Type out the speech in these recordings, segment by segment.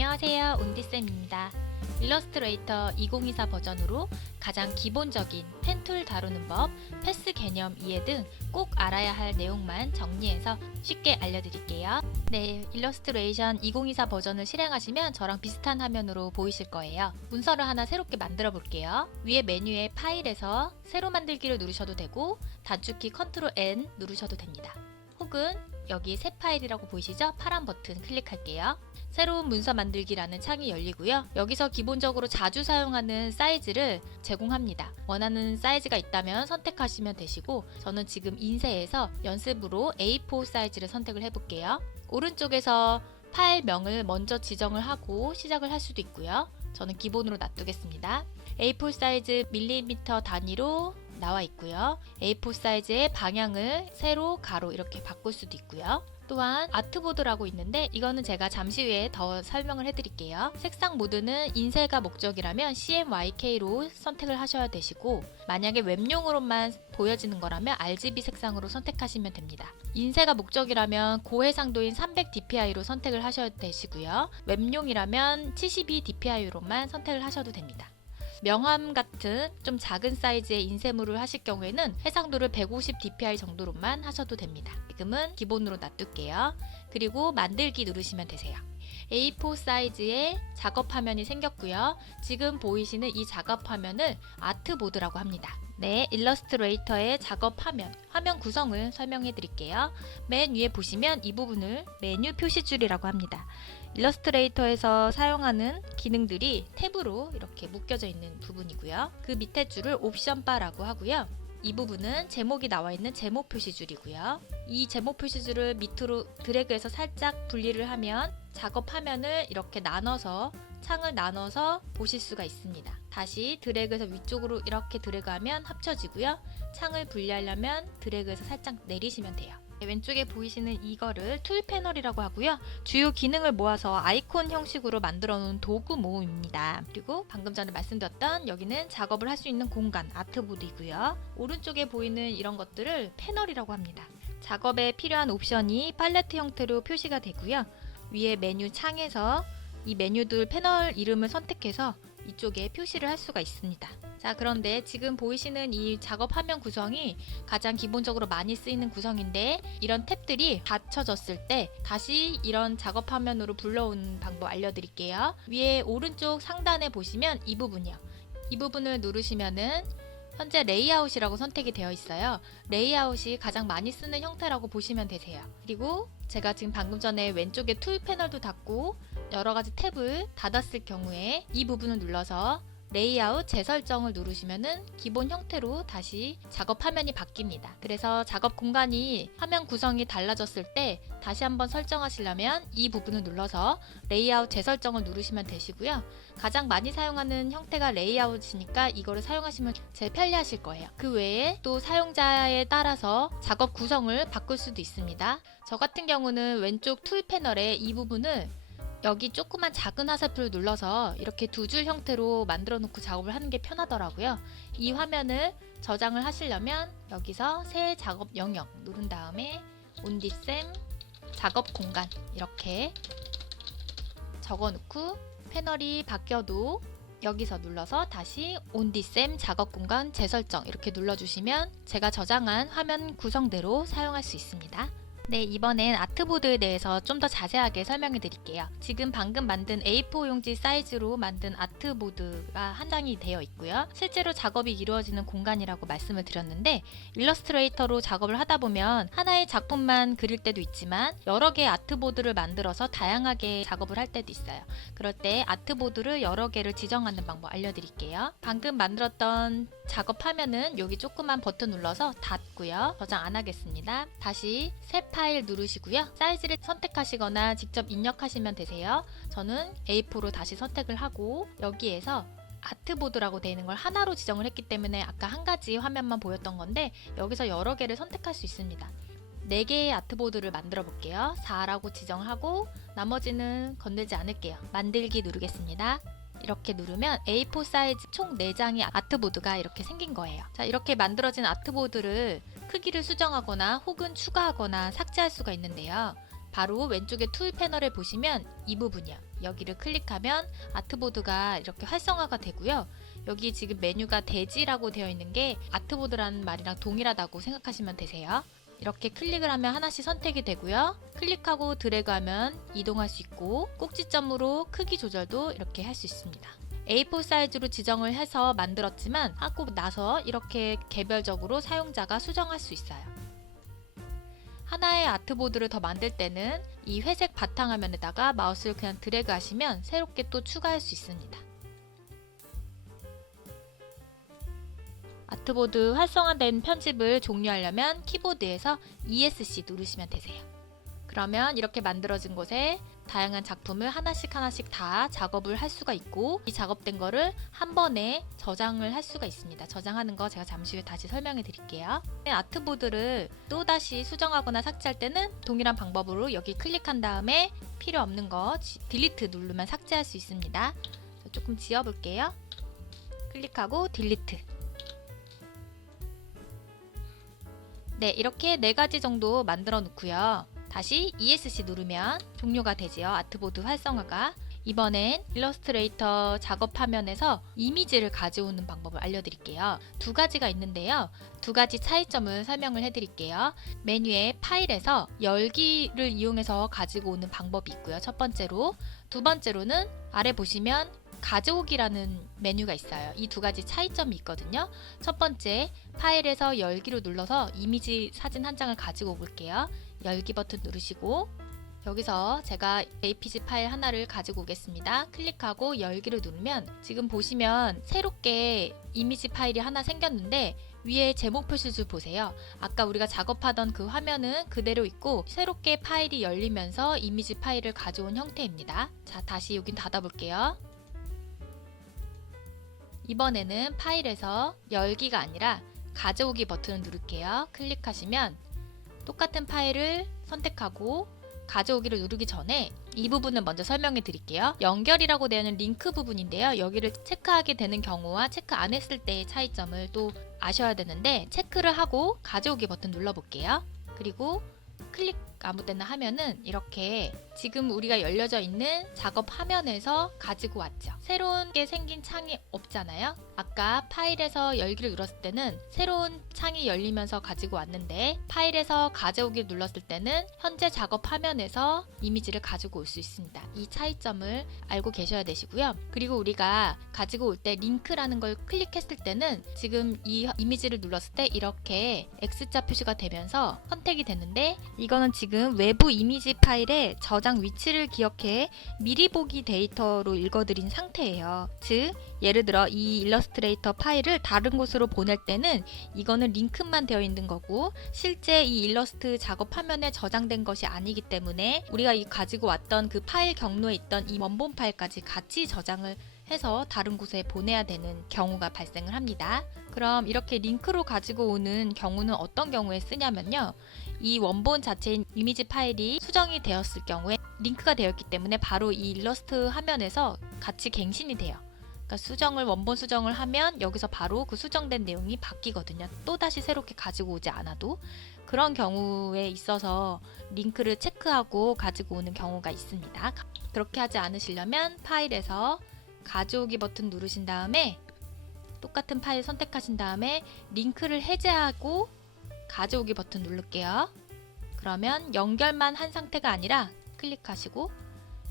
안녕하세요, 온디쌤입니다. 일러스트레이터 2024 버전으로 가장 기본적인 펜 툴 다루는 법, 패스 개념 이해 등 꼭 알아야 할 내용만 정리해서 쉽게 알려드릴게요. 네, 일러스트레이션 2024 버전을 실행하시면 저랑 비슷한 화면으로 보이실 거예요. 문서를 하나 새롭게 만들어 볼게요. 위에 메뉴의 파일에서 새로 만들기를 누르셔도 되고 단축키 컨트롤 N 누르셔도 됩니다. 혹은 여기 새 파일이라고 보이시죠? 파란 버튼 클릭할게요. 새로운 문서 만들기라는 창이 열리고요. 여기서 기본적으로 자주 사용하는 사이즈를 제공합니다. 원하는 사이즈가 있다면 선택하시면 되시고, 저는 지금 인쇄해서 연습으로 A4 사이즈를 선택을 해볼게요. 오른쪽에서 파일명을 먼저 지정을 하고 시작을 할 수도 있고요. 저는 기본으로 놔두겠습니다. A4 사이즈 밀리미터 단위로 나와 있고요. A4 사이즈의 방향을 세로, 가로 이렇게 바꿀 수도 있고요. 또한 아트보드라고 있는데 이거는 제가 잠시 후에 더 설명을 해드릴게요. 색상 모드는 인쇄가 목적이라면 CMYK로 선택을 하셔야 되시고, 만약에 웹용으로만 보여지는 거라면 RGB 색상으로 선택하시면 됩니다. 인쇄가 목적이라면 고해상도인 300dpi로 선택을 하셔야 되시고요. 웹용이라면 72dpi로만 선택을 하셔도 됩니다. 명함 같은 좀 작은 사이즈의 인쇄물을 하실 경우에는 해상도를 150dpi 정도로만 하셔도 됩니다. 지금은 기본으로 놔둘게요. 그리고 만들기 누르시면 되세요. A4 사이즈의 작업 화면이 생겼고요. 지금 보이시는 이 작업 화면을 아트보드라고 합니다. 네, 일러스트레이터의 작업 화면 구성을 설명해 드릴게요. 맨 위에 보시면 이 부분을 메뉴 표시줄이라고 합니다. 일러스트레이터에서 사용하는 기능들이 탭으로 이렇게 묶여져 있는 부분이고요. 그 밑에 줄을 옵션 바라고 하고요. 이 부분은 제목이 나와 있는 제목 표시줄이고요. 이 제목 표시줄을 밑으로 드래그해서 살짝 분리를 하면 작업 화면을 이렇게 나눠서 창을 나눠서 보실 수가 있습니다. 다시 드래그해서 위쪽으로 이렇게 드래그하면 합쳐지고요. 창을 분리하려면 드래그해서 살짝 내리시면 돼요. 왼쪽에 보이시는 이거를 툴 패널이라고 하고요. 주요 기능을 모아서 아이콘 형식으로 만들어 놓은 도구 모음입니다. 그리고 방금 전에 말씀드렸던 여기는 작업을 할 수 있는 공간, 아트보드이고요. 오른쪽에 보이는 이런 것들을 패널이라고 합니다. 작업에 필요한 옵션이 팔레트 형태로 표시가 되고요. 위에 메뉴 창에서 이 메뉴들 패널 이름을 선택해서 이쪽에 표시를 할 수가 있습니다. 자, 그런데 지금 보이시는 이 작업 화면 구성이 가장 기본적으로 많이 쓰이는 구성인데, 이런 탭들이 닫혀졌을 때 다시 이런 작업 화면으로 불러오는 방법 알려드릴게요. 위에 오른쪽 상단에 보시면 이 부분이요. 이 부분을 누르시면은 현재 레이아웃이라고 선택이 되어 있어요. 레이아웃이 가장 많이 쓰는 형태라고 보시면 되세요. 그리고 제가 지금 방금 전에 왼쪽에 툴 패널도 닫고 여러 가지 탭을 닫았을 경우에 이 부분을 눌러서 레이아웃 재설정을 누르시면은 기본 형태로 다시 작업 화면이 바뀝니다. 그래서 작업 공간이 화면 구성이 달라졌을 때 다시 한번 설정하시려면 이 부분을 눌러서 레이아웃 재설정을 누르시면 되시고요. 가장 많이 사용하는 형태가 레이아웃이니까 이거를 사용하시면 제일 편리하실 거예요. 그 외에 또 사용자에 따라서 작업 구성을 바꿀 수도 있습니다. 저 같은 경우는 왼쪽 툴 패널에 이 부분을 여기 조그만 작은 화살표를 눌러서 이렇게 두 줄 형태로 만들어 놓고 작업을 하는 게 편하더라고요. 이 화면을 저장을 하시려면 여기서 새 작업 영역 누른 다음에 온디쌤 작업 공간 이렇게 적어 놓고 패널이 바뀌어도 여기서 눌러서 다시 온디쌤 작업 공간 재설정 이렇게 눌러주시면 제가 저장한 화면 구성대로 사용할 수 있습니다. 네, 이번엔 아트보드에 대해서 좀 더 자세하게 설명해 드릴게요. 지금 방금 만든 A4 용지 사이즈로 만든 아트보드가 한 장이 되어 있고요. 실제로 작업이 이루어지는 공간이라고 말씀을 드렸는데, 일러스트레이터로 작업을 하다 보면 하나의 작품만 그릴 때도 있지만 여러 개의 아트보드를 만들어서 다양하게 작업을 할 때도 있어요. 그럴 때 아트보드를 여러 개를 지정하는 방법 알려드릴게요. 방금 만들었던 작업 화면은 여기 조그만 버튼 눌러서 닫고요. 저장 안 하겠습니다. 다시 새 파일 누르시고요. 사이즈를 선택하시거나 직접 입력하시면 되세요. 저는 A4로 다시 선택을 하고 여기에서 아트보드라고 되어 있는 걸 하나로 지정을 했기 때문에 아까 한 가지 화면만 보였던 건데 여기서 여러 개를 선택할 수 있습니다. 4개의 아트보드를 만들어 볼게요. 4라고 지정하고 나머지는 건들지 않을게요. 만들기 누르겠습니다. 이렇게 누르면 A4 사이즈 총 4장의 아트보드가 이렇게 생긴 거예요. 자, 이렇게 만들어진 아트보드를 크기를 수정하거나 혹은 추가하거나 삭제할 수가 있는데요. 바로 왼쪽에 툴 패널을 보시면 이 부분이요. 여기를 클릭하면 아트보드가 이렇게 활성화가 되고요. 여기 지금 메뉴가 대지라고 되어 있는 게 아트보드라는 말이랑 동일하다고 생각하시면 되세요. 이렇게 클릭을 하면 하나씩 선택이 되고요. 클릭하고 드래그하면 이동할 수 있고 꼭지점으로 크기 조절도 이렇게 할 수 있습니다. A4 사이즈로 지정을 해서 만들었지만 하고 나서 이렇게 개별적으로 사용자가 수정할 수 있어요. 하나의 아트보드를 더 만들 때는 이 회색 바탕화면에다가 마우스를 그냥 드래그 하시면 새롭게 또 추가할 수 있습니다. 아트보드 활성화된 편집을 종료하려면 키보드에서 ESC 누르시면 되세요. 그러면 이렇게 만들어진 곳에 다양한 작품을 하나씩 다 작업을 할 수가 있고 이 작업된 거를 한 번에 저장을 할 수가 있습니다. 저장하는 거 제가 잠시 후에 다시 설명해 드릴게요. 아트보드를 또다시 수정하거나 삭제할 때는 동일한 방법으로 여기 클릭한 다음에 필요 없는 거 딜리트 누르면 삭제할 수 있습니다. 조금 지워볼게요. 클릭하고 딜리트. 네, 이렇게 4가지 정도 만들어 놓고요. 다시 ESC 누르면 종료가 되지요. 아트보드 활성화가. 이번엔 일러스트레이터 작업 화면에서 이미지를 가져오는 방법을 알려드릴게요. 2가지가 있는데요. 2가지 차이점을 설명을 해드릴게요. 메뉴에 파일에서 열기를 이용해서 가지고 오는 방법이 있고요. 첫 번째로. 두 번째로는 아래 보시면 가져오기라는 메뉴가 있어요. 이 2가지 차이점이 있거든요. 첫 번째, 파일에서 열기로 눌러서 이미지 사진 한 장을 가지고 올게요. 열기 버튼 누르시고 여기서 제가 APG 파일 하나를 가지고 오겠습니다. 클릭하고 열기를 누르면 지금 보시면 새롭게 이미지 파일이 하나 생겼는데 위에 제목 표시줄 보세요. 아까 우리가 작업하던 그 화면은 그대로 있고 새롭게 파일이 열리면서 이미지 파일을 가져온 형태입니다. 자, 다시 여긴 닫아볼게요. 이번에는 파일에서 열기가 아니라 가져오기 버튼을 누를게요. 클릭하시면 똑같은 파일을 선택하고 가져오기를 누르기 전에 이 부분을 먼저 설명해 드릴게요. 연결이라고 되어 있는 링크 부분인데요. 여기를 체크하게 되는 경우와 체크 안 했을 때의 차이점을 또 아셔야 되는데 체크를 하고 가져오기 버튼 눌러볼게요. 그리고 클릭 아무 때나 하면은 이렇게 지금 우리가 열려져 있는 작업 화면에서 가지고 왔죠. 새로운 게 생긴 창이 없잖아요. 아까 파일에서 열기를 눌렀을 때는 새로운 창이 열리면서 가지고 왔는데 파일에서 가져오기를 눌렀을 때는 현재 작업 화면에서 이미지를 가지고 올 수 있습니다. 이 차이점을 알고 계셔야 되시고요. 그리고 우리가 가지고 올 때 링크라는 걸 클릭했을 때는 지금 이 이미지를 눌렀을 때 이렇게 X자 표시가 되면서 선택이 됐는데 이거는 지금 외부 이미지 파일의 저장 위치를 기억해 미리 보기 데이터로 읽어드린 상태예요. 즉 예를 들어 이 일러스트레이터 파일을 다른 곳으로 보낼 때는 이거는 링크만 되어 있는 거고 실제 이 일러스트 작업 화면에 저장된 것이 아니기 때문에 우리가 이 가지고 왔던 그 파일 경로에 있던 이 원본 파일까지 같이 저장을 해서 다른 곳에 보내야 되는 경우가 발생을 합니다. 그럼 이렇게 링크로 가지고 오는 경우는 어떤 경우에 쓰냐면요. 이 원본 자체인 이미지 파일이 수정이 되었을 경우에 링크가 되었기 때문에 바로 이 일러스트 화면에서 같이 갱신이 돼요. 그러니까 원본 수정을 하면 여기서 바로 그 수정된 내용이 바뀌거든요. 또다시 새롭게 가지고 오지 않아도. 그런 경우에 있어서 링크를 체크하고 가지고 오는 경우가 있습니다. 그렇게 하지 않으시려면 파일에서 가져오기 버튼 누르신 다음에 똑같은 파일 선택하신 다음에 링크를 해제하고 가져오기 버튼 누를게요. 그러면 연결만 한 상태가 아니라 클릭하시고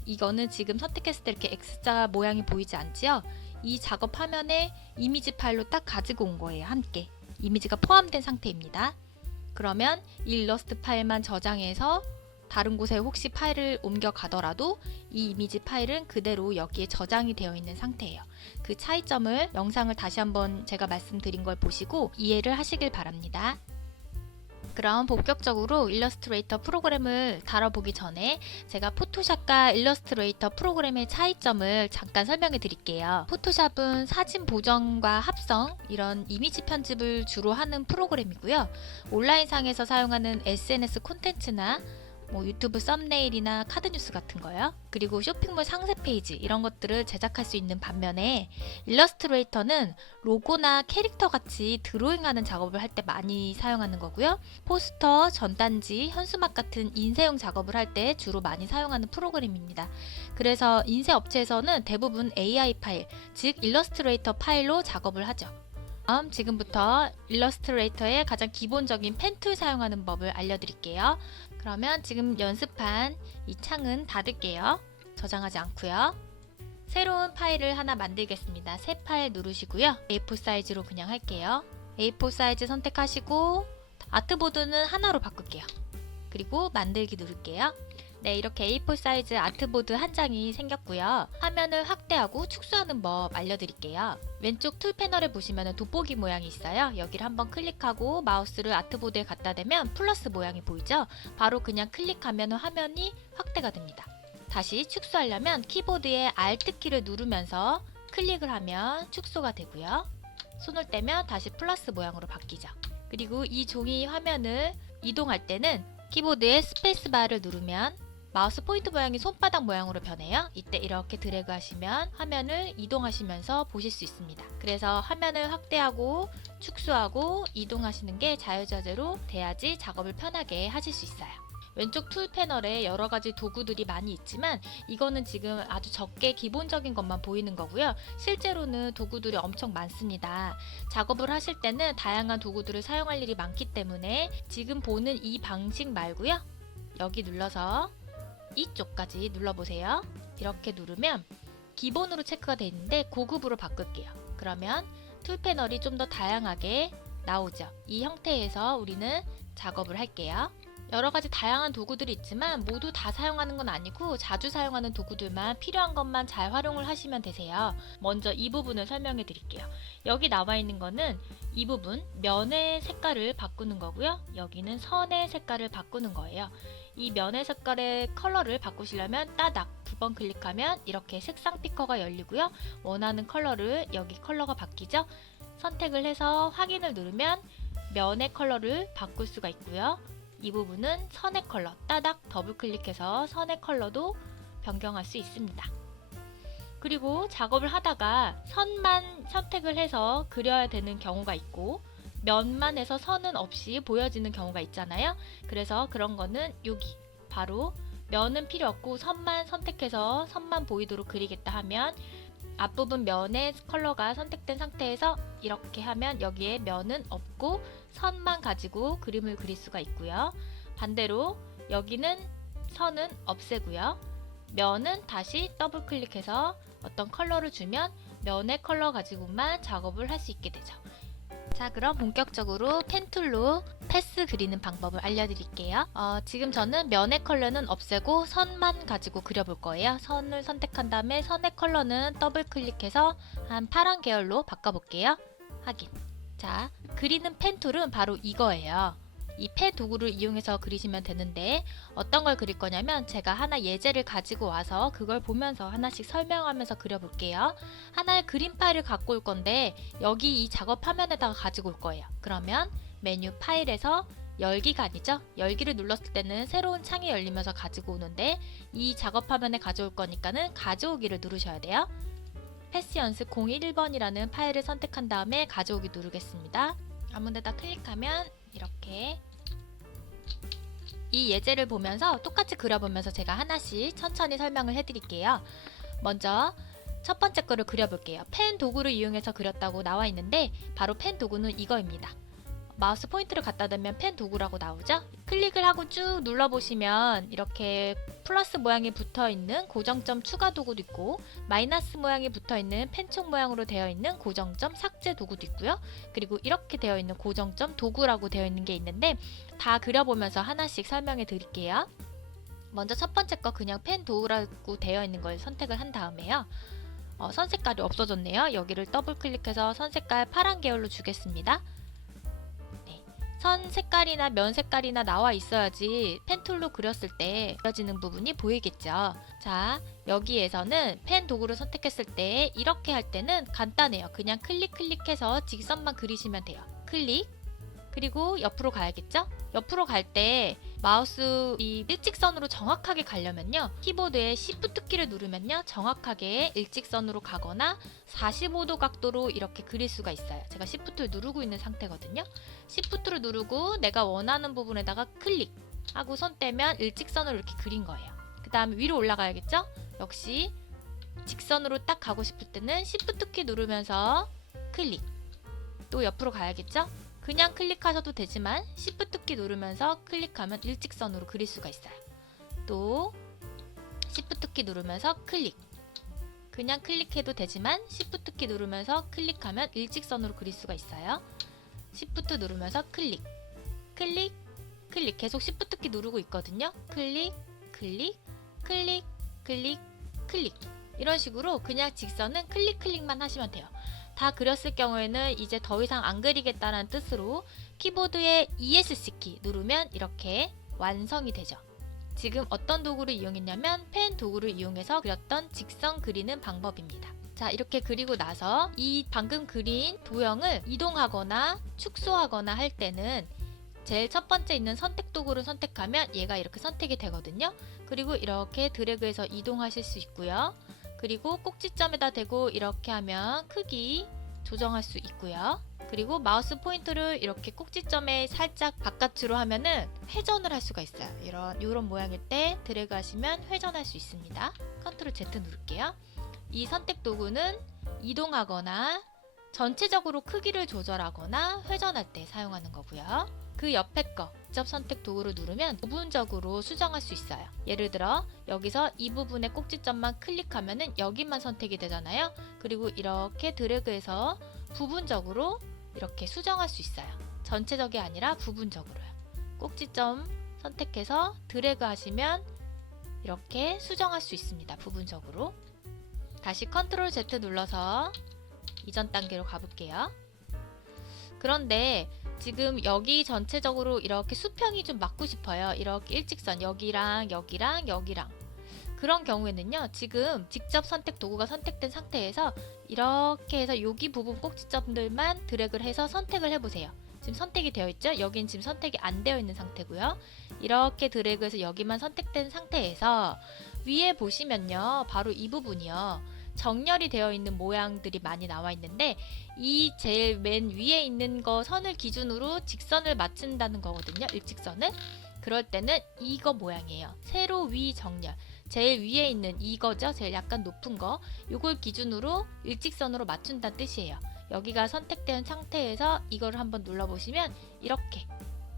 이거는 지금 선택했을 때 이렇게 X자 모양이 보이지 않지요? 이 작업 화면에 이미지 파일로 딱 가지고 온 거예요. 함께 이미지가 포함된 상태입니다. 그러면 이 일러스트 파일만 저장해서 다른 곳에 혹시 파일을 옮겨 가더라도 이 이미지 파일은 그대로 여기에 저장이 되어 있는 상태예요. 그 차이점을 영상을 다시 한번 제가 말씀드린 걸 보시고 이해를 하시길 바랍니다. 그럼 본격적으로 일러스트레이터 프로그램을 다뤄보기 전에 제가 포토샵과 일러스트레이터 프로그램의 차이점을 잠깐 설명해 드릴게요. 포토샵은 사진 보정과 합성, 이런 이미지 편집을 주로 하는 프로그램이고요. 온라인상에서 사용하는 SNS 콘텐츠나 뭐 유튜브 썸네일이나 카드 뉴스 같은 거요. 그리고 쇼핑몰 상세 페이지 이런 것들을 제작할 수 있는 반면에 일러스트레이터는 로고나 캐릭터 같이 드로잉하는 작업을 할 때 많이 사용하는 거고요. 포스터, 전단지, 현수막 같은 인쇄용 작업을 할 때 주로 많이 사용하는 프로그램입니다. 그래서 인쇄 업체에서는 대부분 AI 파일, 즉 일러스트레이터 파일로 작업을 하죠. 다음 지금부터 일러스트레이터의 가장 기본적인 펜 툴 사용하는 법을 알려드릴게요. 그러면 지금 연습한 이 창은 닫을게요. 저장하지 않고요. 새로운 파일을 하나 만들겠습니다. 새 파일 누르시고요. A4 사이즈로 그냥 할게요. A4 사이즈 선택하시고 아트보드는 하나로 바꿀게요. 그리고 만들기 누를게요. 네, 이렇게 A4 사이즈 아트보드 한 장이 생겼고요. 화면을 확대하고 축소하는 법 알려드릴게요. 왼쪽 툴 패널에 보시면 돋보기 모양이 있어요. 여기를 한번 클릭하고 마우스를 아트보드에 갖다 대면 플러스 모양이 보이죠? 바로 그냥 클릭하면 화면이 확대가 됩니다. 다시 축소하려면 키보드의 Alt키를 누르면서 클릭을 하면 축소가 되고요. 손을 떼면 다시 플러스 모양으로 바뀌죠. 그리고 이 종이 화면을 이동할 때는 키보드의 스페이스바를 누르면 마우스 포인트 모양이 손바닥 모양으로 변해요. 이때 이렇게 드래그 하시면 화면을 이동하시면서 보실 수 있습니다. 그래서 화면을 확대하고 축소하고 이동하시는 게 자유자재로 돼야지 작업을 편하게 하실 수 있어요. 왼쪽 툴 패널에 여러 가지 도구들이 많이 있지만 이거는 지금 아주 적게 기본적인 것만 보이는 거고요. 실제로는 도구들이 엄청 많습니다. 작업을 하실 때는 다양한 도구들을 사용할 일이 많기 때문에 지금 보는 이 방식 말고요. 여기 눌러서 이쪽까지 눌러보세요. 이렇게 누르면 기본으로 체크가 되어 있는데 고급으로 바꿀게요. 그러면 툴 패널이 좀 더 다양하게 나오죠. 이 형태에서 우리는 작업을 할게요. 여러 가지 다양한 도구들이 있지만 모두 다 사용하는 건 아니고 자주 사용하는 도구들만 필요한 것만 잘 활용을 하시면 되세요. 먼저 이 부분을 설명해 드릴게요. 여기 나와 있는 거는 이 부분 면의 색깔을 바꾸는 거고요. 여기는 선의 색깔을 바꾸는 거예요. 이 면의 색깔의 컬러를 바꾸시려면 따닥 두 번 클릭하면 이렇게 색상 피커가 열리고요. 원하는 컬러를 여기 컬러가 바뀌죠. 선택을 해서 확인을 누르면 면의 컬러를 바꿀 수가 있고요. 이 부분은 선의 컬러 따닥 더블 클릭해서 선의 컬러도 변경할 수 있습니다. 그리고 작업을 하다가 선만 선택을 해서 그려야 되는 경우가 있고 면만 해서 선은 없이 보여지는 경우가 있잖아요. 그래서 그런 거는 여기 바로 면은 필요 없고 선만 선택해서 선만 보이도록 그리겠다 하면 앞부분 면의 컬러가 선택된 상태에서 이렇게 하면 여기에 면은 없고 선만 가지고 그림을 그릴 수가 있고요. 반대로 여기는 선은 없애고요. 면은 다시 더블 클릭해서 어떤 컬러를 주면 면의 컬러 가지고만 작업을 할 수 있게 되죠. 자, 그럼 본격적으로 펜툴로 패스 그리는 방법을 알려드릴게요. 지금 저는 면의 컬러는 없애고 선만 가지고 그려볼 거예요. 선을 선택한 다음에 선의 컬러는 더블 클릭해서 한 파란 계열로 바꿔볼게요. 확인. 자, 그리는 펜툴은 바로 이거예요. 이 펜 도구를 이용해서 그리시면 되는데 어떤 걸 그릴 거냐면 제가 하나 예제를 가지고 와서 그걸 보면서 하나씩 설명하면서 그려볼게요. 하나의 그림 파일을 갖고 올 건데 여기 이 작업 화면에다가 가지고 올 거예요. 그러면 메뉴 파일에서 열기가 아니죠? 열기를 눌렀을 때는 새로운 창이 열리면서 가지고 오는데 이 작업 화면에 가져올 거니까는 가져오기를 누르셔야 돼요. 패스 연습 01번이라는 파일을 선택한 다음에 가져오기 누르겠습니다. 아무 데다 클릭하면 이렇게 이 예제를 보면서 똑같이 그려보면서 제가 하나씩 천천히 설명을 해드릴게요. 먼저 첫 번째 거를 그려볼게요. 펜 도구를 이용해서 그렸다고 나와 있는데 바로 펜 도구는 이거입니다. 마우스 포인트를 갖다 대면 펜 도구라고 나오죠? 클릭을 하고 쭉 눌러보시면 이렇게 플러스 모양이 붙어있는 고정점 추가 도구도 있고 마이너스 모양이 붙어있는 펜촉 모양으로 되어 있는 고정점 삭제 도구도 있고요. 그리고 이렇게 되어 있는 고정점 도구라고 되어 있는 게 있는데 다 그려보면서 하나씩 설명해 드릴게요. 먼저 첫 번째 거 그냥 펜 도구라고 되어 있는 걸 선택을 한 다음에요. 선 색깔이 없어졌네요. 여기를 더블 클릭해서 선 색깔 파란 계열로 주겠습니다. 선 색깔이나 면 색깔이나 나와 있어야지 펜툴로 그렸을 때 그려지는 부분이 보이겠죠. 자, 여기에서는 펜 도구를 선택했을 때 이렇게 할 때는 간단해요. 그냥 클릭해서 직선만 그리시면 돼요. 클릭, 그리고 옆으로 가야겠죠? 옆으로 갈 때 마우스 이 일직선으로 정확하게 가려면요, 키보드에 Shift 키를 누르면요 정확하게 일직선으로 가거나 45도 각도로 이렇게 그릴 수가 있어요. 제가 Shift를 누르고 있는 상태거든요. Shift를 누르고 내가 원하는 부분에다가 클릭하고 손 떼면 일직선으로 이렇게 그린 거예요. 그 다음에 위로 올라가야겠죠? 역시 직선으로 딱 가고 싶을 때는 Shift 키 누르면서 클릭. 또 옆으로 가야겠죠? 그냥 클릭하셔도 되지만 Shift 키 누르면서 클릭하면 일직선으로 그릴 수가 있어요. 또 Shift 키 누르면서 클릭. 그냥 클릭해도 되지만 Shift 키 누르면서 클릭하면 일직선으로 그릴 수가 있어요. Shift 누르면서 클릭. 클릭. 클릭. 계속 Shift 키 누르고 있거든요. 클릭. 클릭. 클릭. 클릭. 클릭. 이런 식으로 그냥 직선은 클릭만 하시면 돼요. 다 그렸을 경우에는 이제 더 이상 안 그리겠다는 뜻으로 키보드의 ESC 키 누르면 이렇게 완성이 되죠. 지금 어떤 도구를 이용했냐면 펜 도구를 이용해서 그렸던 직선 그리는 방법입니다. 자, 이렇게 그리고 나서 이 방금 그린 도형을 이동하거나 축소하거나 할 때는 제일 첫 번째 있는 선택 도구를 선택하면 얘가 이렇게 선택이 되거든요. 그리고 이렇게 드래그해서 이동하실 수 있고요. 그리고 꼭지점에다 대고 이렇게 하면 크기 조정할 수 있고요. 그리고 마우스 포인터를 이렇게 꼭지점에 살짝 바깥으로 하면은 회전을 할 수가 있어요. 이런 모양일 때 드래그 하시면 회전할 수 있습니다. 컨트롤 Z 누를게요. 이 선택 도구는 이동하거나 전체적으로 크기를 조절하거나 회전할 때 사용하는 거고요. 그 옆에 거 직접 선택 도구를 누르면 부분적으로 수정할 수 있어요. 예를 들어 여기서 이 부분의 꼭지점만 클릭하면은 여기만 선택이 되잖아요. 그리고 이렇게 드래그해서 부분적으로 이렇게 수정할 수 있어요. 전체적이 아니라 부분적으로요. 꼭지점 선택해서 드래그 하시면 이렇게 수정할 수 있습니다. 부분적으로. 다시 컨트롤 Z 눌러서 이전 단계로 가볼게요. 그런데 지금 여기 전체적으로 이렇게 수평이 좀 맞고 싶어요. 이렇게 일직선 여기랑 여기랑 여기랑. 그런 경우에는요, 지금 직접 선택 도구가 선택된 상태에서 이렇게 해서 여기 부분 꼭지점들만 드래그를 해서 선택을 해보세요. 지금 선택이 되어 있죠? 여긴 지금 선택이 안 되어 있는 상태고요. 이렇게 드래그해서 여기만 선택된 상태에서 위에 보시면요, 바로 이 부분이요, 정렬이 되어 있는 모양들이 많이 나와 있는데 이 제일 맨 위에 있는 거 선을 기준으로 직선을 맞춘다는 거거든요. 일직선을. 그럴 때는 이거 모양이에요. 세로 위 정렬. 제일 위에 있는 이거죠. 제일 약간 높은 거. 요걸 기준으로 일직선으로 맞춘다는 뜻이에요. 여기가 선택된 상태에서 이거를 한번 눌러보시면 이렇게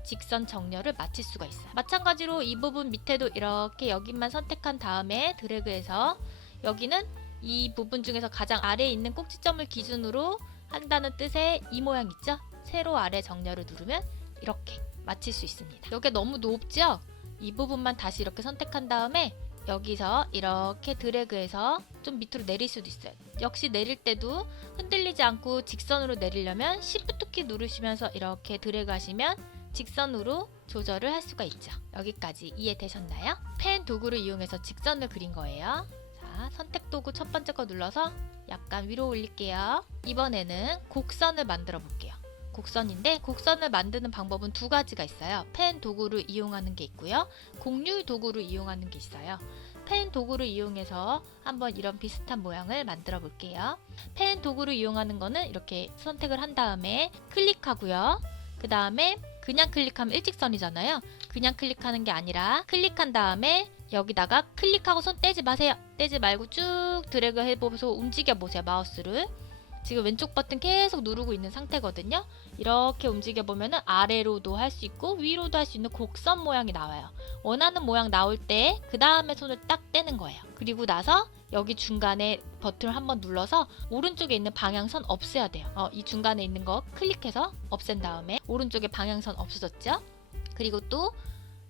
직선 정렬을 맞출 수가 있어요. 마찬가지로 이 부분 밑에도 이렇게 여기만 선택한 다음에 드래그해서 여기는 이 부분 중에서 가장 아래에 있는 꼭지점을 기준으로 한다는 뜻의 이 모양 있죠? 세로 아래 정렬을 누르면 이렇게 맞출 수 있습니다. 여기 너무 높죠? 이 부분만 다시 이렇게 선택한 다음에 여기서 이렇게 드래그해서 좀 밑으로 내릴 수도 있어요. 역시 내릴 때도 흔들리지 않고 직선으로 내리려면 Shift 키 누르시면서 이렇게 드래그 하시면 직선으로 조절을 할 수가 있죠. 여기까지 이해되셨나요? 펜 도구를 이용해서 직선을 그린 거예요. 선택 도구 첫 번째 거 눌러서 약간 위로 올릴게요. 이번에는 곡선을 만들어 볼게요. 곡선인데 곡선을 만드는 방법은 두 가지가 있어요. 펜 도구를 이용하는 게 있고요. 곡률 도구를 이용하는 게 있어요. 펜 도구를 이용해서 한번 이런 비슷한 모양을 만들어 볼게요. 펜 도구를 이용하는 거는 이렇게 선택을 한 다음에 클릭하고요. 그 다음에 그냥 클릭하면 일직선이잖아요. 그냥 클릭하는 게 아니라 클릭한 다음에 여기다가 클릭하고 손 떼지 마세요. 떼지 말고 쭉 드래그 해보면서 움직여 보세요. 마우스를. 지금 왼쪽 버튼 계속 누르고 있는 상태거든요. 이렇게 움직여 보면은 아래로도 할 수 있고 위로도 할 수 있는 곡선 모양이 나와요. 원하는 모양 나올 때 그 다음에 손을 딱 떼는 거예요. 그리고 나서 여기 중간에 버튼을 한번 눌러서 오른쪽에 있는 방향선 없애야 돼요. 이 중간에 있는 거 클릭해서 없앤 다음에 오른쪽에 방향선 없어졌죠? 그리고 또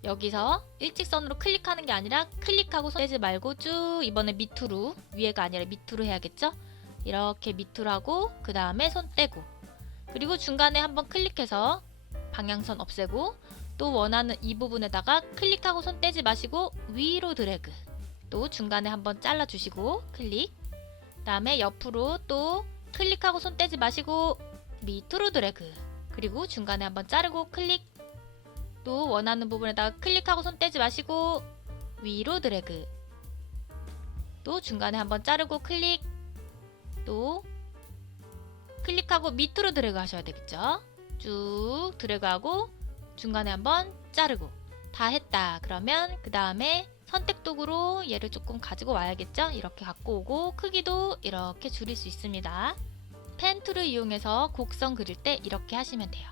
여기서 일직선으로 클릭하는 게 아니라 클릭하고 손 떼지 말고 쭉 이번에 밑으로, 위에가 아니라 밑으로 해야겠죠? 이렇게 밑으로 하고 그 다음에 손 떼고, 그리고 중간에 한번 클릭해서 방향선 없애고, 또 원하는 이 부분에다가 클릭하고 손 떼지 마시고 위로 드래그, 또 중간에 한번 잘라주시고 클릭, 그 다음에 옆으로 또 클릭하고 손 떼지 마시고 밑으로 드래그, 그리고 중간에 한번 자르고 클릭, 또 원하는 부분에다가 클릭하고 손 떼지 마시고 위로 드래그. 또 중간에 한번 자르고 클릭. 또 클릭하고 밑으로 드래그 하셔야 되겠죠. 쭉 드래그하고 중간에 한번 자르고. 다 했다. 그러면 그 다음에 선택 도구로 얘를 조금 가지고 와야겠죠. 이렇게 갖고 오고 크기도 이렇게 줄일 수 있습니다. 펜 툴을 이용해서 곡선 그릴 때 이렇게 하시면 돼요.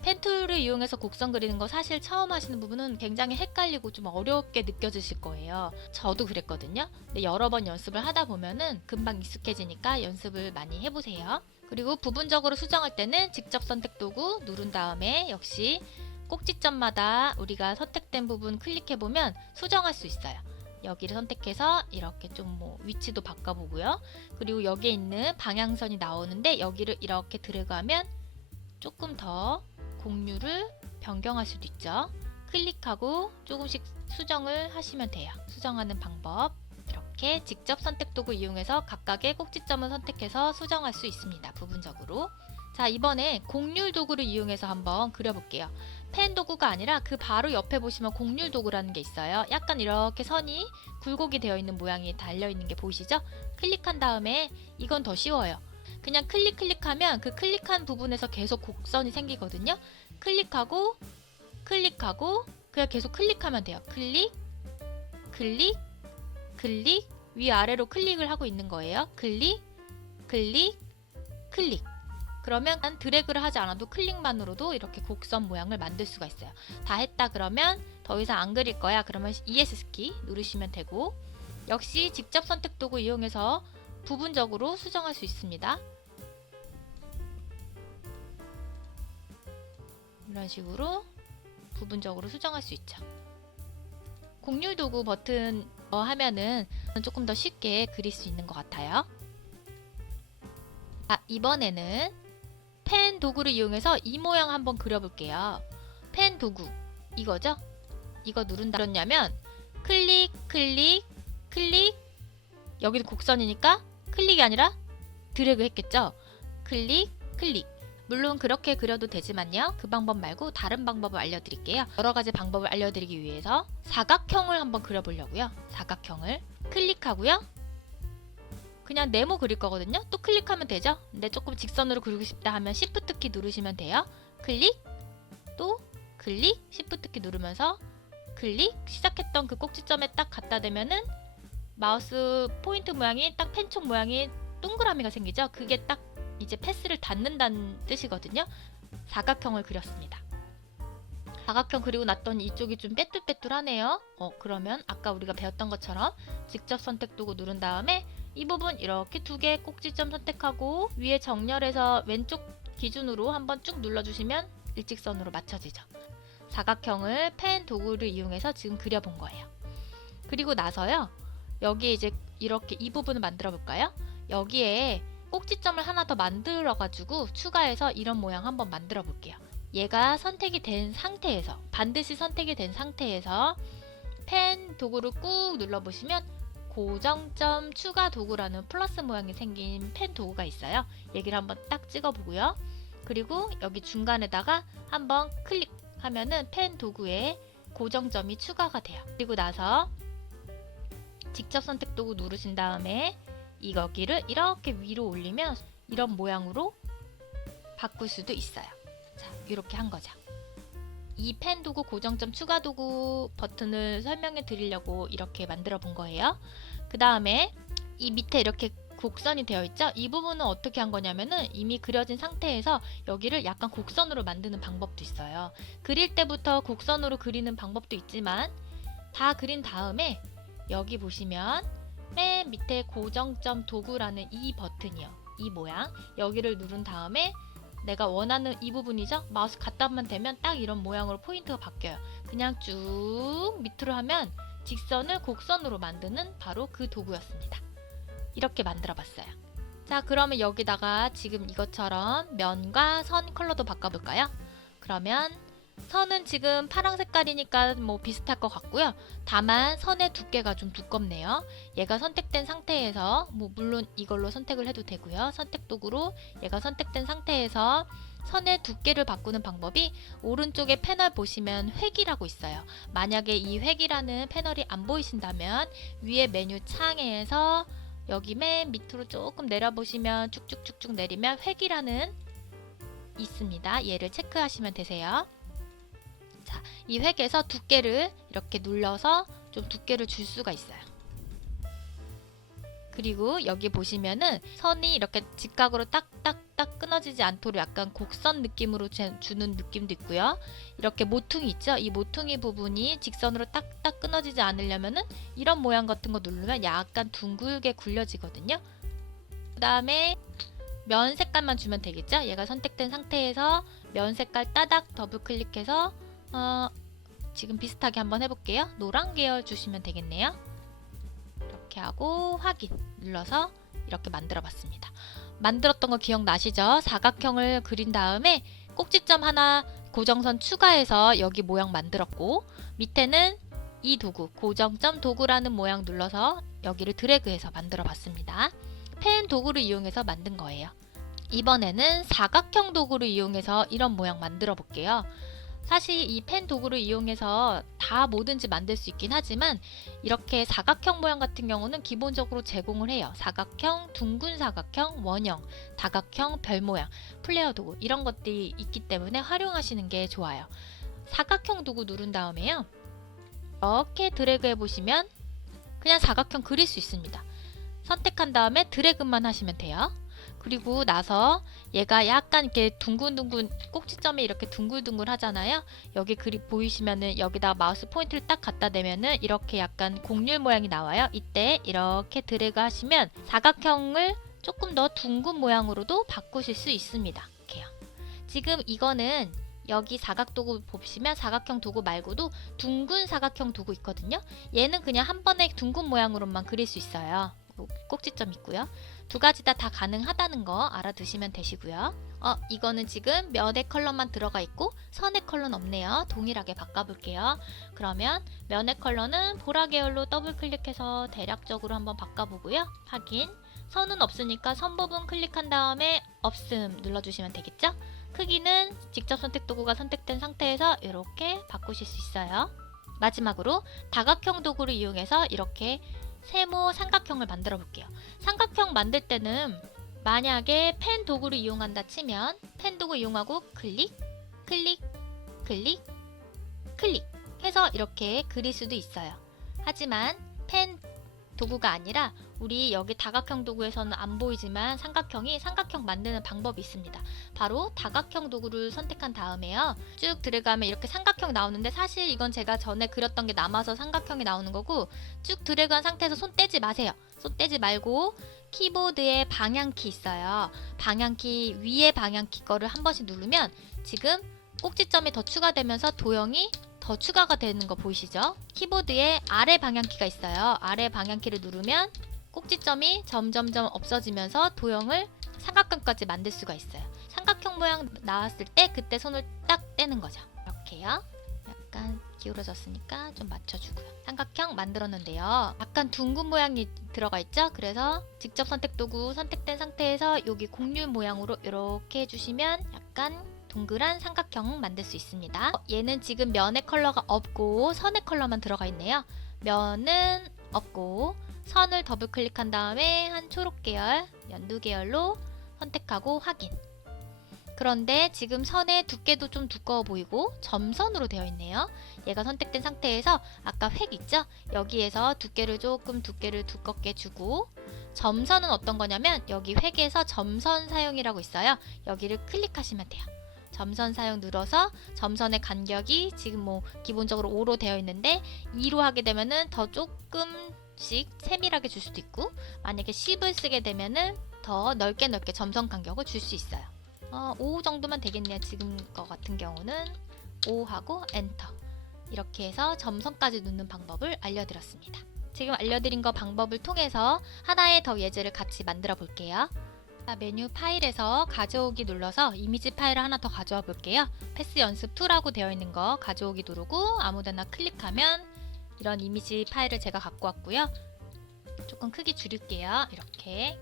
펜 툴을 이용해서 곡선 그리는 거 사실 처음 하시는 부분은 굉장히 헷갈리고 좀 어렵게 느껴지실 거예요. 저도 그랬거든요. 근데 여러 번 연습을 하다 보면은 금방 익숙해지니까 연습을 많이 해보세요. 그리고 부분적으로 수정할 때는 직접 선택 도구 누른 다음에 역시 꼭지점마다 우리가 선택된 부분 클릭해보면 수정할 수 있어요. 여기를 선택해서 이렇게 좀 뭐 위치도 바꿔보고요. 그리고 여기에 있는 방향선이 나오는데 여기를 이렇게 드래그하면 조금 더 공률을 변경할 수도 있죠. 클릭하고 조금씩 수정을 하시면 돼요. 수정하는 방법 이렇게 직접 선택 도구 이용해서 각각의 꼭지점을 선택해서 수정할 수 있습니다. 부분적으로. 자, 이번에 공률 도구를 이용해서 한번 그려볼게요. 펜 도구가 아니라 그 바로 옆에 보시면 공률 도구라는 게 있어요. 약간 이렇게 선이 굴곡이 되어 있는 모양이 달려있는 게 보이시죠? 클릭한 다음에 이건 더 쉬워요. 그냥 클릭하면 그 클릭한 부분에서 계속 곡선이 생기거든요. 클릭하고 그냥 계속 클릭하면 돼요. 클릭 위아래로 클릭을 하고 있는 거예요. 클릭 그러면 드래그를 하지 않아도 클릭만으로도 이렇게 곡선 모양을 만들 수가 있어요. 다 했다 그러면 더 이상 안 그릴 거야. 그러면 ESC 누르시면 되고 역시 직접 선택 도구 이용해서 부분적으로 수정할 수 있습니다. 이런 식으로 부분적으로 수정할 수 있죠. 공률 도구 버튼 하면은 조금 더 쉽게 그릴 수 있는 것 같아요. 이번에는 펜 도구를 이용해서 이 모양 한번 그려볼게요. 펜 도구 이거죠? 이거 누른다 그랬냐면 클릭 여기도 곡선이니까 클릭이 아니라 드래그 했겠죠? 클릭 물론 그렇게 그려도 되지만요. 그 방법 말고 다른 방법을 알려드릴게요. 여러 가지 방법을 알려드리기 위해서 사각형을 한번 그려보려고요. 사각형을 클릭하고요. 그냥 네모 그릴 거거든요. 또 클릭하면 되죠. 근데 조금 직선으로 그리고 싶다 하면 Shift 키 누르시면 돼요. 클릭, 또 클릭, Shift 키 누르면서 클릭, 시작했던 그 꼭지점에 딱 갖다 대면은 마우스 포인트 모양이 딱 펜촉 모양이 동그라미가 생기죠. 그게 딱 이제 패스를 닫는다는 뜻이거든요. 사각형을 그렸습니다. 사각형 그리고 났더니 이쪽이 좀 빼뚤빼뚤하네요. 그러면 아까 우리가 배웠던 것처럼 직접 선택 도구 누른 다음에 이 부분 이렇게 두 개 꼭지점 선택하고 위에 정렬해서 왼쪽 기준으로 한번 쭉 눌러주시면 일직선으로 맞춰지죠. 사각형을 펜 도구를 이용해서 지금 그려본 거예요. 그리고 나서요. 여기에 이제 이렇게 이 부분을 만들어 볼까요? 여기에 꼭지점을 하나 더 만들어가지고 추가해서 이런 모양 한번 만들어 볼게요. 얘가 선택이 된 상태에서 반드시 선택이 된 상태에서 펜 도구를 꾹 눌러보시면 고정점 추가 도구라는 플러스 모양이 생긴 펜 도구가 있어요. 얘기를 한번 딱 찍어보고요. 그리고 여기 중간에다가 한번 클릭하면은 펜 도구에 고정점이 추가가 돼요. 그리고 나서 직접 선택 도구 누르신 다음에 여기를 이렇게 위로 올리면 이런 모양으로 바꿀 수도 있어요. 자, 이렇게 한 거죠. 이 펜 도구 고정점 추가 도구 버튼을 설명해 드리려고 이렇게 만들어 본 거예요. 그 다음에 이 밑에 이렇게 곡선이 되어 있죠? 이 부분은 어떻게 한 거냐면은 이미 그려진 상태에서 여기를 약간 곡선으로 만드는 방법도 있어요. 그릴 때부터 곡선으로 그리는 방법도 있지만 다 그린 다음에 여기 보시면 맨 밑에 고정점 도구라는 이 버튼이요. 이 모양 여기를 누른 다음에 내가 원하는 이 부분이죠? 마우스 갖다만 대면 딱 이런 모양으로 포인트가 바뀌어요. 그냥 쭉 밑으로 하면 직선을 곡선으로 만드는 바로 그 도구였습니다. 이렇게 만들어 봤어요. 자, 그러면 여기다가 지금 이것처럼 면과 선 컬러도 바꿔볼까요? 그러면 선은 지금 파랑 색깔이니까 뭐 비슷할 것 같고요. 다만 선의 두께가 좀 두껍네요. 얘가 선택된 상태에서 뭐 물론 이걸로 선택을 해도 되고요. 선택 도구로 얘가 선택된 상태에서 선의 두께를 바꾸는 방법이 오른쪽에 패널 보시면 획이라고 있어요. 만약에 이 획이라는 패널이 안 보이신다면 위에 메뉴 창에서 여기 맨 밑으로 조금 내려보시면 쭉쭉쭉쭉 내리면 획이라는 있습니다. 얘를 체크하시면 되세요. 자, 이 획에서 두께를 이렇게 눌러서 좀 두께를 줄 수가 있어요. 그리고 여기 보시면은 선이 이렇게 직각으로 딱딱딱 끊어지지 않도록 약간 곡선 느낌으로 주는 느낌도 있고요. 이렇게 모퉁이 있죠? 이 모퉁이 부분이 직선으로 딱딱 끊어지지 않으려면은 이런 모양 같은 거 누르면 약간 둥글게 굴려지거든요. 그 다음에 면 색깔만 주면 되겠죠? 얘가 선택된 상태에서 면 색깔 따닥 더블 클릭해서 지금 비슷하게 한번 해볼게요. 노란 계열 주시면 되겠네요. 이렇게 하고 확인 눌러서 이렇게 만들어 봤습니다. 만들었던 거 기억나시죠? 사각형을 그린 다음에 꼭지점 하나 고정선 추가해서 여기 모양 만들었고 밑에는 이 도구 고정점 도구라는 모양 눌러서 여기를 드래그해서 만들어 봤습니다. 펜 도구를 이용해서 만든 거예요. 이번에는 사각형 도구를 이용해서 이런 모양 만들어 볼게요. 사실 이 펜 도구를 이용해서 다 뭐든지 만들 수 있긴 하지만 이렇게 사각형 모양 같은 경우는 기본적으로 제공을 해요. 사각형, 둥근 사각형, 원형, 다각형, 별 모양, 플레어 도구 이런 것들이 있기 때문에 활용하시는 게 좋아요. 사각형 도구 누른 다음에요. 이렇게 드래그 해보시면 그냥 사각형 그릴 수 있습니다. 선택한 다음에 드래그만 하시면 돼요. 그리고 나서 얘가 약간 이렇게 둥근둥근 꼭지점이 이렇게 둥글둥글 하잖아요. 여기 그림 보이시면은 여기다 마우스 포인트를 딱 갖다 대면은 이렇게 약간 곡률 모양이 나와요. 이때 이렇게 드래그 하시면 사각형을 조금 더 둥근 모양으로도 바꾸실 수 있습니다. 이렇게요. 지금 이거는 여기 사각 도구 보시면 사각형 도구 말고도 둥근 사각형 도구 있거든요. 얘는 그냥 한 번에 둥근 모양으로만 그릴 수 있어요. 꼭지점 있고요. 두 가지 다 가능하다는 거 알아두시면 되시고요. 이거는 지금 면의 컬러만 들어가 있고 선의 컬러는 없네요. 동일하게 바꿔볼게요. 그러면 면의 컬러는 보라 계열로 더블 클릭해서 대략적으로 한번 바꿔보고요. 확인. 선은 없으니까 선 부분 클릭한 다음에 없음 눌러주시면 되겠죠? 크기는 직접 선택 도구가 선택된 상태에서 이렇게 바꾸실 수 있어요. 마지막으로 다각형 도구를 이용해서 이렇게 세모 삼각형을 만들어 볼게요. 삼각형 만들 때는 만약에 펜 도구를 이용한다 치면 펜 도구 이용하고 클릭, 클릭, 클릭, 클릭 해서 이렇게 그릴 수도 있어요. 하지만 펜 도구가 아니라 우리 여기 다각형 도구에서는 안 보이지만 삼각형 만드는 방법이 있습니다. 바로 다각형 도구를 선택한 다음에요. 쭉 드래그하면 이렇게 삼각형 나오는데 사실 이건 제가 전에 그렸던 게 남아서 삼각형이 나오는 거고 쭉 드래그한 상태에서 손 떼지 마세요. 손 떼지 말고 키보드에 방향키 있어요. 방향키 위에 방향키 거를 한 번씩 누르면 지금 꼭지점이 더 추가되면서 도형이 더 추가가 되는 거 보이시죠? 키보드에 아래 방향키가 있어요. 아래 방향키를 누르면 꼭지점이 점점점 없어지면서 도형을 삼각형까지 만들 수가 있어요. 삼각형 모양 나왔을 때 그때 손을 딱 떼는 거죠. 이렇게요. 약간 기울어졌으니까 좀 맞춰주고요. 삼각형 만들었는데요. 약간 둥근 모양이 들어가 있죠? 그래서 직접 선택 도구 선택된 상태에서 여기 곡률 모양으로 이렇게 해주시면 약간 동그란 삼각형 만들 수 있습니다. 얘는 지금 면의 컬러가 없고 선의 컬러만 들어가 있네요. 면은 없고 선을 더블 클릭한 다음에 한 초록 계열, 연두 계열로 선택하고 확인. 그런데 지금 선의 두께도 좀 두꺼워 보이고 점선으로 되어 있네요. 얘가 선택된 상태에서 아까 획 있죠? 여기에서 두께를 조금 두껍게 주고 점선은 어떤 거냐면 여기 획에서 점선 사용이라고 있어요. 여기를 클릭하시면 돼요. 점선 사용 눌러서 점선의 간격이 지금 뭐 기본적으로 5로 되어 있는데 2로 하게 되면은 더 조금씩 세밀하게 줄 수도 있고 만약에 10을 쓰게 되면은 더 넓게 점선 간격을 줄 수 있어요. 5 정도면 되겠네요. 지금 거 같은 경우는 5하고 엔터 이렇게 해서 점선까지 넣는 방법을 알려드렸습니다. 지금 알려드린 거 방법을 통해서 하나의 더 예제를 같이 만들어 볼게요. 메뉴 파일에서 가져오기 눌러서 이미지 파일을 하나 더 가져와 볼게요. 패스 연습 2라고 되어 있는 거 가져오기 누르고 아무데나 클릭하면 이런 이미지 파일을 제가 갖고 왔고요. 조금 크기 줄일게요. 이렇게.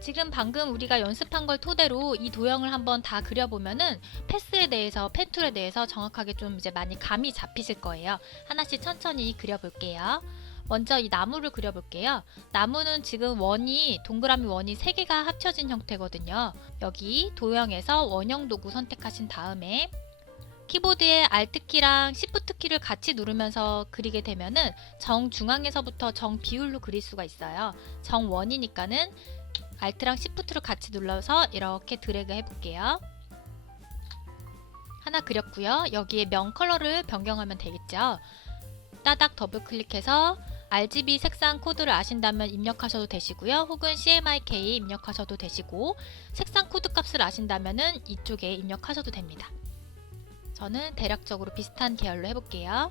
지금 방금 우리가 연습한 걸 토대로 이 도형을 한번 다 그려보면은 패스에 대해서, 펜툴에 대해서 정확하게 좀 이제 많이 감이 잡히실 거예요. 하나씩 천천히 그려볼게요. 먼저 이 나무를 그려볼게요. 나무는 지금 원이, 동그라미 원이 3개가 합쳐진 형태거든요. 여기 도형에서 원형 도구 선택하신 다음에 키보드의 Alt키랑 Shift키를 같이 누르면서 그리게 되면은 정중앙에서부터 정비율로 그릴 수가 있어요. 정원이니까는 Alt랑 Shift를 같이 눌러서 이렇게 드래그 해볼게요. 하나 그렸고요. 여기에 면 컬러를 변경하면 되겠죠. 따닥 더블 클릭해서 RGB 색상 코드를 아신다면 입력하셔도 되시고요. 혹은 CMYK 입력하셔도 되시고, 색상 코드 값을 아신다면 이쪽에 입력하셔도 됩니다. 저는 대략적으로 비슷한 계열로 해볼게요.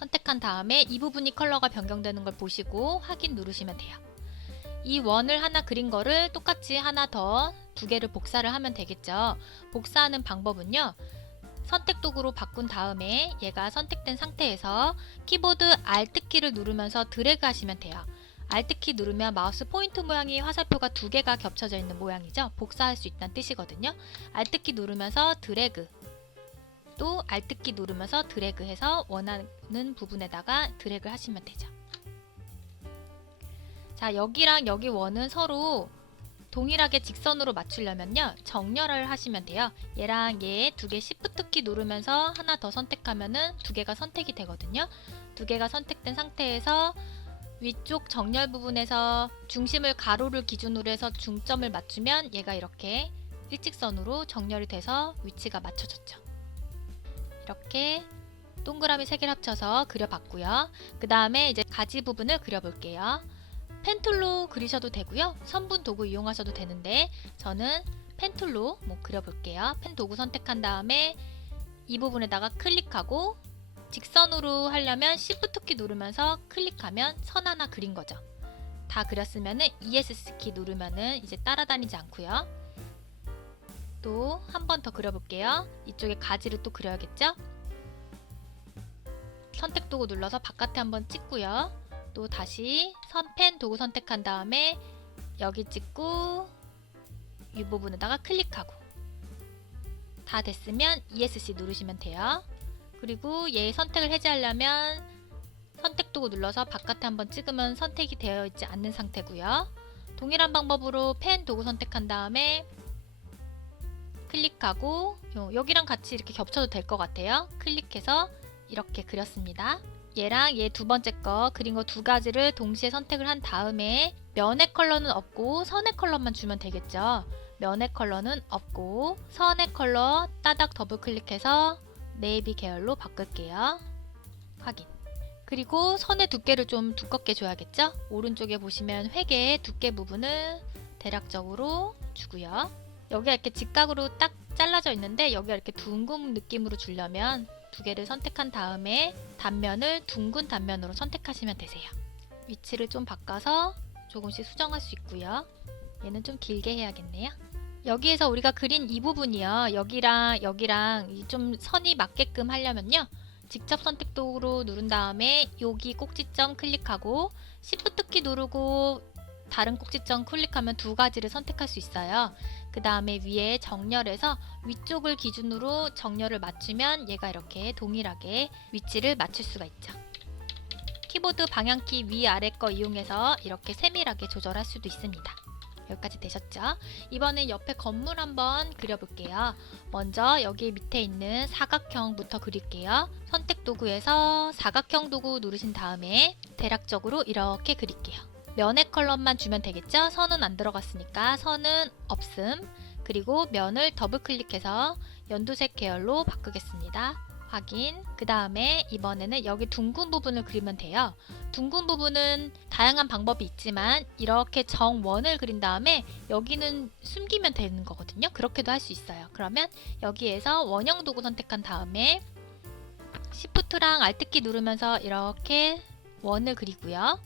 선택한 다음에 이 부분이 컬러가 변경되는 걸 보시고 확인 누르시면 돼요. 이 원을 하나 그린 거를 똑같이 하나 더 2개를 복사를 하면 되겠죠. 복사하는 방법은요. 선택 도구로 바꾼 다음에 얘가 선택된 상태에서 키보드 Alt키를 누르면서 드래그 하시면 돼요. Alt키 누르면 마우스 포인트 모양이 화살표가 2개가 겹쳐져 있는 모양이죠. 복사할 수 있다는 뜻이거든요. Alt키 누르면서 드래그, 또 Alt키 누르면서 드래그 해서 원하는 부분에다가 드래그 하시면 되죠. 자, 여기랑 여기 원은 서로 동일하게 직선으로 맞추려면요. 정렬을 하시면 돼요. 얘랑 얘 2개 Shift키 누르면서 하나 더 선택하면은 2개가 선택이 되거든요. 2개가 선택된 상태에서 위쪽 정렬 부분에서 중심을 가로를 기준으로 해서 중점을 맞추면 얘가 이렇게 일직선으로 정렬이 돼서 위치가 맞춰졌죠. 이렇게 동그라미 3개를 합쳐서 그려봤고요. 그 다음에 이제 가지 부분을 그려볼게요. 펜툴로 그리셔도 되고요. 선분 도구 이용하셔도 되는데 저는 펜툴로 그려볼게요. 펜 도구 선택한 다음에 이 부분에다가 클릭하고 직선으로 하려면 Shift키 누르면서 클릭하면 선 하나 그린 거죠. 다 그렸으면은 ESC 키 누르면은 이제 따라다니지 않고요. 또 한 번 더 그려볼게요. 이쪽에 가지를 또 그려야겠죠? 선택 도구 눌러서 바깥에 한번 찍고요. 또 다시 펜 도구 선택한 다음에 여기 찍고 이 부분에다가 클릭하고 다 됐으면 ESC 누르시면 돼요. 그리고 얘 선택을 해제하려면 선택 도구 눌러서 바깥에 한번 찍으면 선택이 되어 있지 않는 상태고요. 동일한 방법으로 펜 도구 선택한 다음에 클릭하고 여기랑 같이 이렇게 겹쳐도 될 것 같아요. 클릭해서 이렇게 그렸습니다. 얘랑 얘 2번째 거 그린 거 2가지를 동시에 선택을 한 다음에 면의 컬러는 없고 선의 컬러만 주면 되겠죠. 면의 컬러는 없고 선의 컬러 따닥 더블 클릭해서 네이비 계열로 바꿀게요. 확인. 그리고 선의 두께를 좀 두껍게 줘야겠죠. 오른쪽에 보시면 회계의 두께 부분을 대략적으로 주고요. 여기가 이렇게 직각으로 딱 잘라져 있는데 여기가 이렇게 둥근 느낌으로 주려면 2개를 선택한 다음에 단면을 둥근 단면으로 선택하시면 되세요. 위치를 좀 바꿔서 조금씩 수정할 수 있고요. 얘는 좀 길게 해야겠네요. 여기에서 우리가 그린 이 부분이요. 여기랑 좀 선이 맞게끔 하려면요. 직접 선택 도구로 누른 다음에 여기 꼭지점 클릭하고 Shift키 누르고 다른 꼭지점 클릭하면 2가지를 선택할 수 있어요. 그 다음에 위에 정렬해서 위쪽을 기준으로 정렬을 맞추면 얘가 이렇게 동일하게 위치를 맞출 수가 있죠. 키보드 방향키 위아래 거 이용해서 이렇게 세밀하게 조절할 수도 있습니다. 여기까지 되셨죠? 이번엔 옆에 건물 한번 그려볼게요. 먼저 여기 밑에 있는 사각형부터 그릴게요. 선택 도구에서 사각형 도구 누르신 다음에 대략적으로 이렇게 그릴게요. 면의 컬러만 주면 되겠죠? 선은 안 들어갔으니까 선은 없음. 그리고 면을 더블 클릭해서 연두색 계열로 바꾸겠습니다. 확인. 그 다음에 이번에는 여기 둥근 부분을 그리면 돼요. 둥근 부분은 다양한 방법이 있지만 이렇게 정원을 그린 다음에 여기는 숨기면 되는 거거든요. 그렇게도 할 수 있어요. 그러면 여기에서 원형 도구 선택한 다음에 Shift랑 Alt키 누르면서 이렇게 원을 그리고요.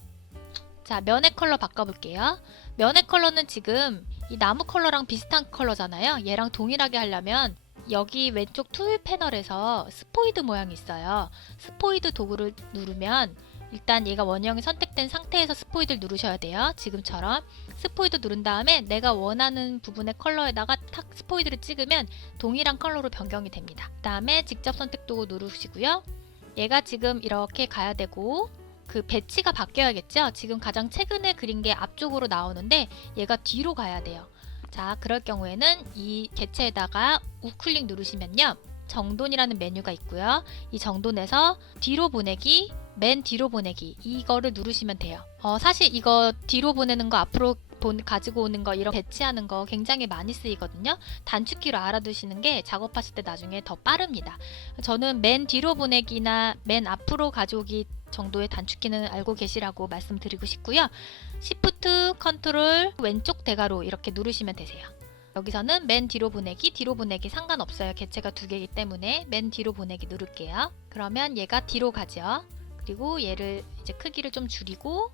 자, 면의 컬러 바꿔볼게요. 면의 컬러는 지금 이 나무 컬러랑 비슷한 컬러잖아요. 얘랑 동일하게 하려면 여기 왼쪽 툴 패널에서 스포이드 모양이 있어요. 스포이드 도구를 누르면 일단 얘가 원형이 선택된 상태에서 스포이드를 누르셔야 돼요. 지금처럼 스포이드 누른 다음에 내가 원하는 부분의 컬러에다가 탁 스포이드를 찍으면 동일한 컬러로 변경이 됩니다. 그 다음에 직접 선택 도구 누르시고요. 얘가 지금 이렇게 가야 되고 그 배치가 바뀌어야겠죠. 지금 가장 최근에 그린 게 앞쪽으로 나오는데 얘가 뒤로 가야 돼요. 자, 그럴 경우에는 이 개체에다가 우클릭 누르시면요. 정돈이라는 메뉴가 있고요. 이 정돈에서 뒤로 보내기, 맨 뒤로 보내기 이거를 누르시면 돼요. 사실 이거 뒤로 보내는 거 앞으로 가지고 오는 거 이렇게 배치하는 거 굉장히 많이 쓰이거든요. 단축키로 알아두시는 게 작업하실 때 나중에 더 빠릅니다. 저는 맨 뒤로 보내기나 맨 앞으로 가져오기 정도의 단축키는 알고 계시라고 말씀드리고 싶고요. Shift, 컨트롤, 왼쪽 대괄호 이렇게 누르시면 되세요. 여기서는 맨 뒤로 보내기 상관없어요. 개체가 두 개이기 때문에 맨 뒤로 보내기 누를게요. 그러면 얘가 뒤로 가죠. 그리고 얘를 이제 크기를 좀 줄이고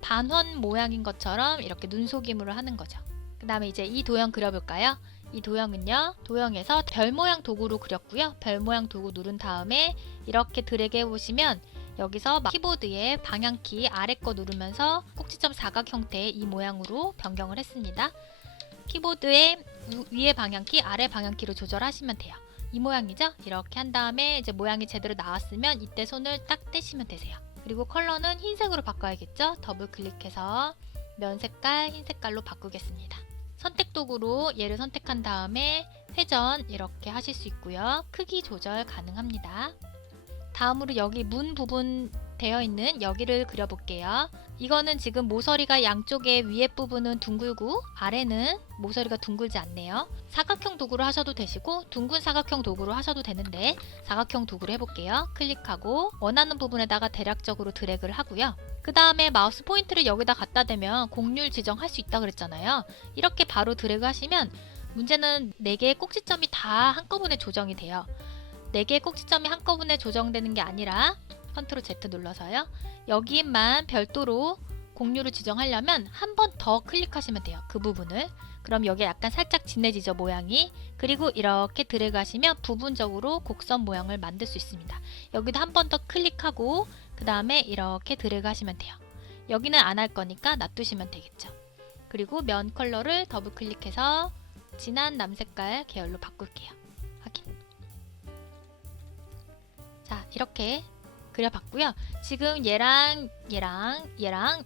반원 모양인 것처럼 이렇게 눈속임으로 하는 거죠. 그 다음에 이제 이 도형 그려볼까요? 이 도형은요, 도형에서 별 모양 도구로 그렸고요. 별 모양 도구 누른 다음에 이렇게 드래그 해보시면 여기서 키보드의 방향키 아래 거 누르면서 꼭지점 사각 형태의 이 모양으로 변경을 했습니다. 키보드의 위에 방향키, 아래 방향키로 조절하시면 돼요. 이 모양이죠? 이렇게 한 다음에 이제 모양이 제대로 나왔으면 이때 손을 딱 떼시면 되세요. 그리고 컬러는 흰색으로 바꿔야겠죠? 더블 클릭해서 면 색깔 흰 색깔로 바꾸겠습니다. 선택 도구로 얘를 선택한 다음에 회전 이렇게 하실 수 있고요. 크기 조절 가능합니다. 다음으로 여기 문 부분 되어 있는 여기를 그려볼게요. 이거는 지금 모서리가 양쪽에 위에 부분은 둥글고 아래는 모서리가 둥글지 않네요. 사각형 도구로 하셔도 되시고 둥근 사각형 도구로 하셔도 되는데 사각형 도구로 해볼게요. 클릭하고 원하는 부분에다가 대략적으로 드래그를 하고요. 그 다음에 마우스 포인트를 여기다 갖다 대면 곡률 지정할 수 있다고 그랬잖아요. 이렇게 바로 드래그 하시면 문제는 4개의 꼭지점이 다 한꺼번에 조정이 돼요. 4개의 꼭지점이 한꺼번에 조정되는 게 아니라 컨트롤 Z 눌러서요. 여기만 별도로 곡률을 지정하려면 한 번 더 클릭하시면 돼요. 그 부분을. 그럼 여기 약간 살짝 진해지죠, 모양이. 그리고 이렇게 드래그 하시면 부분적으로 곡선 모양을 만들 수 있습니다. 여기도 한 번 더 클릭하고 그 다음에 이렇게 드래그 하시면 돼요. 여기는 안 할 거니까 놔두시면 되겠죠. 그리고 면 컬러를 더블 클릭해서 진한 남색깔 계열로 바꿀게요. 확인. 자, 이렇게 그려봤고요. 지금 얘랑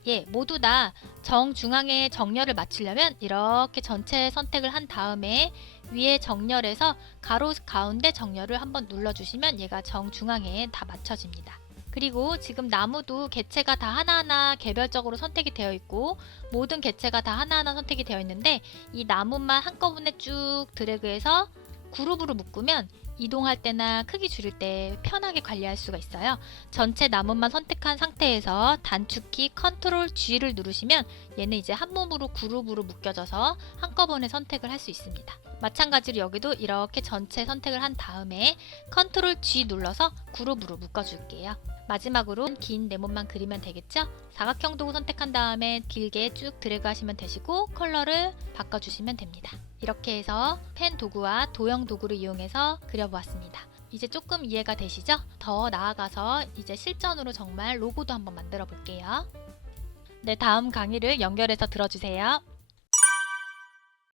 얘 모두 다 정중앙에 정렬을 맞추려면 이렇게 전체 선택을 한 다음에 위에 정렬에서 가로 가운데 정렬을 한번 눌러주시면 얘가 정중앙에 다 맞춰집니다. 그리고 지금 나무도 개체가 다 하나하나 개별적으로 선택이 되어 있고 모든 개체가 다 하나하나 선택이 되어 있는데 이 나무만 한꺼번에 쭉 드래그해서 그룹으로 묶으면 이동할 때나 크기 줄일 때 편하게 관리할 수가 있어요. 전체 나무만 선택한 상태에서 단축키 컨트롤 G를 누르시면 얘는 이제 한 몸으로 그룹으로 묶여져서 한꺼번에 선택을 할 수 있습니다. 마찬가지로 여기도 이렇게 전체 선택을 한 다음에 컨트롤 G 눌러서 그룹으로 묶어줄게요. 마지막으로 긴 네모만 그리면 되겠죠? 사각형 도구 선택한 다음에 길게 쭉 드래그 하시면 되시고 컬러를 바꿔주시면 됩니다. 이렇게 해서 펜 도구와 도형 도구를 이용해서 그려보았습니다. 이제 조금 이해가 되시죠? 더 나아가서 이제 실전으로 정말 로고도 한번 만들어 볼게요. 네, 다음 강의를 연결해서 들어주세요.